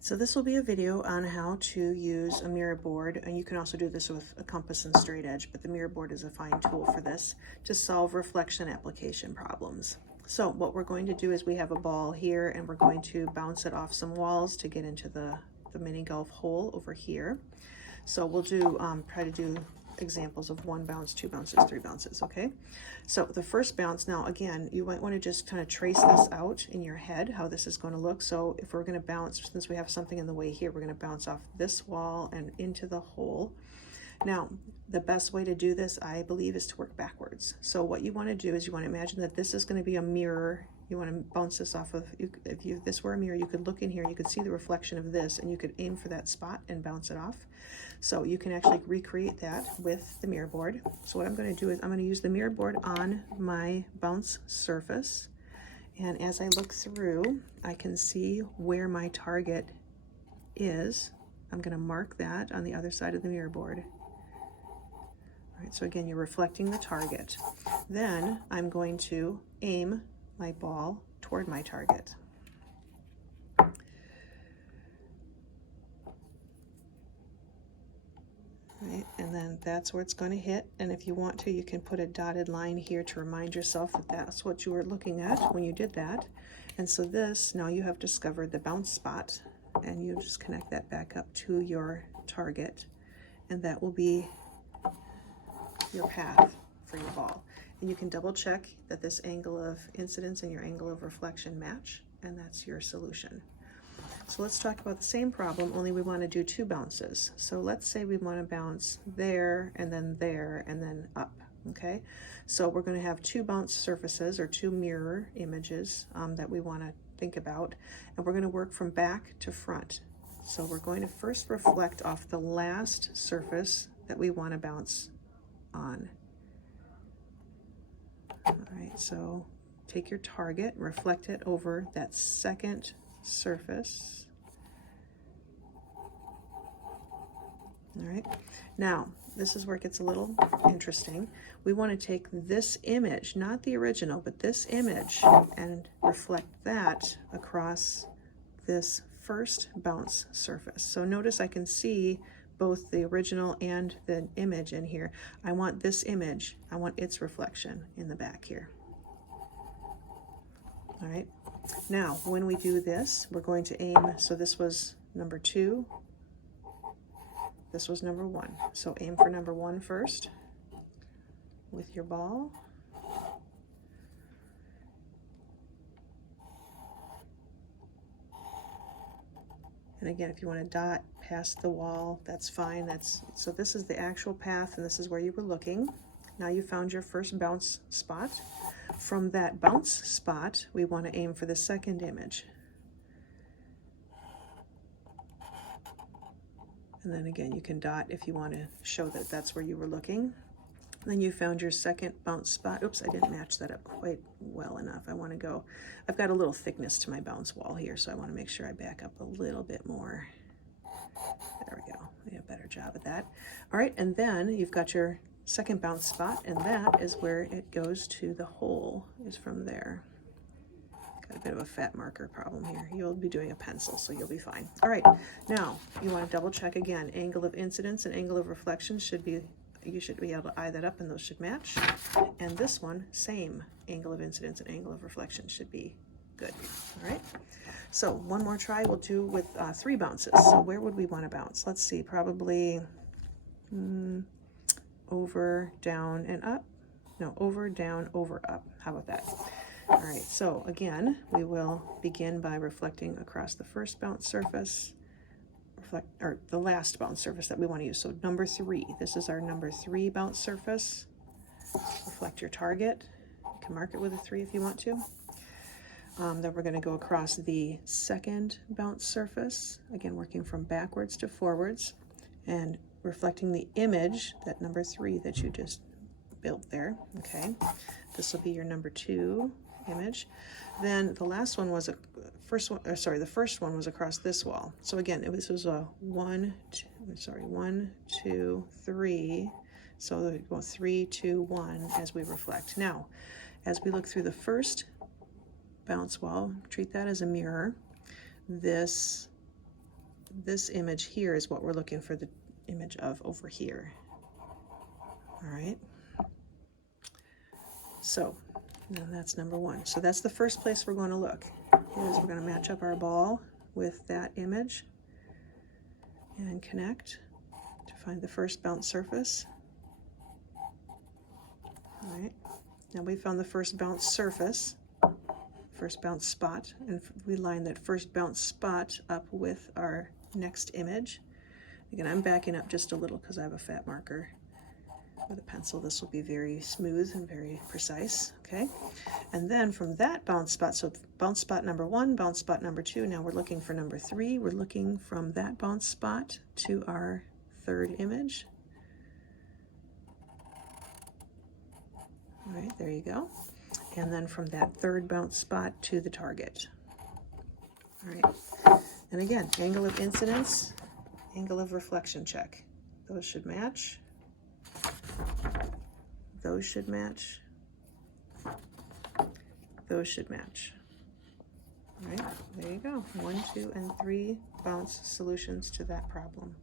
So this will be a video on how to use a Mira board, and you can also do this with a compass and straight edge, but the Mira board is a fine tool for this to solve reflection application problems. So what we're going to do is we have a ball here, and we're going to bounce it off some walls to get into the mini golf hole over here. So we'll do try to do examples of 1 bounce, 2 bounces, 3 bounces, okay? So the first bounce, now again, you might want to just kind of trace this out in your head, how this is going to look. So if we're going to bounce, since we have something in the way here, we're going to bounce off this wall and into the hole. Now, the best way to do this, I believe, is to work backwards. So what you want to do is you want to imagine that this is going to be a mirror. You want to bounce this off of, if this were a mirror, you could look in here, you could see the reflection of this, and you could aim for that spot and bounce it off. So you can actually recreate that with the mirror board. So what I'm going to do is I'm going to use the mirror board on my bounce surface. And as I look through, I can see where my target is. I'm going to mark that on the other side of the mirror board. All right, so again, you're reflecting the target. Then I'm going to aim my ball toward my target. Right, and then that's where it's going to hit. And if you want to, you can put a dotted line here to remind yourself that that's what you were looking at when you did that. And so this, now you have discovered the bounce spot, and you just connect that back up to your target, and that will be your path for your ball. And you can double check that this angle of incidence and your angle of reflection match, and that's your solution. So let's talk about the same problem, only we want to do 2 bounces. So let's say we want to bounce there and then up, okay? So we're going to have 2 bounce surfaces or 2 mirror images that we want to think about, and we're going to work from back to front. So we're going to first reflect off the last surface that we want to bounce on. All right, so take your target, reflect it over that second surface. All right, now this is where it gets a little interesting. We want to take this image, not the original, but this image, and reflect that across this first bounce surface. So notice I can see both the original and the image in here. I want this image, I want its reflection in the back here. All right, now when we do this, we're going to aim, so this was number 2, this was number 1. So aim for number 1 first with your ball. And again, if you want to dot past the wall, that's fine. So this is the actual path, and this is where you were looking. Now you found your first bounce spot. From that bounce spot, we want to aim for the second image. And then again, you can dot if you want to show that that's where you were looking. Then you found your second bounce spot. Oops, I didn't match that up quite well enough. I want to go, I've got a little thickness to my bounce wall here, so I want to make sure I back up a little bit more. There we go. I did a better job at that. All right, and then you've got your second bounce spot, and that is where it goes to the hole, is from there. Got a bit of a fat marker problem here. You'll be doing a pencil, so you'll be fine. All right, now you want to double check again. Angle of incidence and angle of reflection should be, you should be able to eye that up, and those should match. And this one, same angle of incidence and angle of reflection should be good. All right, so one more try we'll do with 3 bounces. So where would we want to bounce? Let's see, probably over, down, and up. No, over, down, over, up. How about that? All right, so again, we will begin by reflecting across the first bounce surface, or the last bounce surface that we want to use. So number 3, this is our number 3 bounce surface. Reflect your target. You can mark it with a 3 if you want to. Then we're going to go across the second bounce surface, again working from backwards to forwards, and reflecting the image, that number 3 that you just built there. Okay, this will be your number 2 image. Then the last one was the first one was across this wall. So again, this was a 1, 2, 3. So we go 3, 2, 1 as we reflect. Now, as we look through the first bounce wall, treat that as a mirror. This this image here is what we're looking for the image of over here. All right. So now that's number one. So that's the first place we're going to look, is we're going to match up our ball with that image and connect to find the first bounce surface. All right. Now we found the first bounce surface, first bounce spot, and we line that first bounce spot up with our next image. Again, I'm backing up just a little because I have a fat marker. With a pencil, this will be very smooth and very precise, okay? And then from that bounce spot, so bounce spot number one, bounce spot number two, now we're looking for number three. We're looking from that bounce spot to our third image. All right, there you go. And then from that third bounce spot to the target. All right, and again, angle of incidence, angle of reflection check. Those should match. Those should match. Those should match. All right, there you go. 1, 2, and 3 bounce solutions to that problem.